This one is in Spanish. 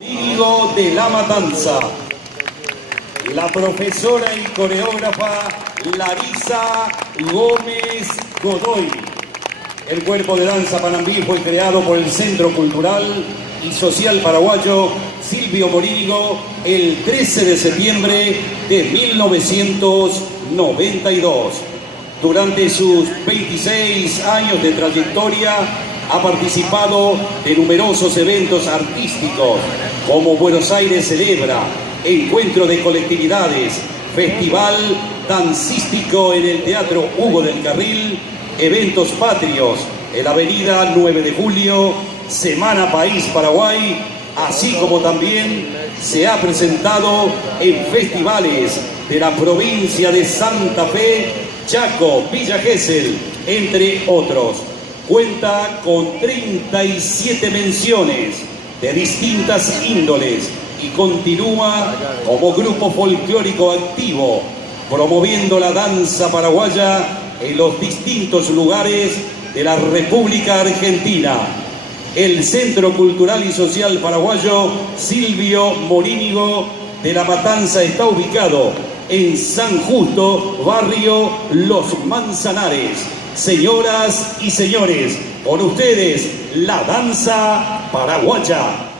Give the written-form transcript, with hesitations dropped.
Rodrigo de la Matanza, la profesora y coreógrafa Larisa Gómez Godoy. El cuerpo de danza Panambí fue creado por el Centro Cultural y Social Paraguayo Silvio Morínigo el 13 de septiembre de 1992. Durante sus 26 años de trayectoria ha participado de numerosos eventos artísticos como Buenos Aires Celebra, Encuentro de Colectividades, Festival Dancístico en el Teatro Hugo del Carril, eventos patrios en la Avenida 9 de Julio, Semana País Paraguay, así como también se ha presentado en festivales de la provincia de Santa Fe, Chaco, Villa Gesell, entre otros. Cuenta con 37 menciones de distintas índoles y continúa como grupo folclórico activo, promoviendo la danza paraguaya en los distintos lugares de la República Argentina. El Centro Cultural y Social Paraguayo Silvio Morínigo de la Matanza está ubicado en San Justo, barrio Los Manzanares. Señoras y señores, con ustedes, la danza paraguaya.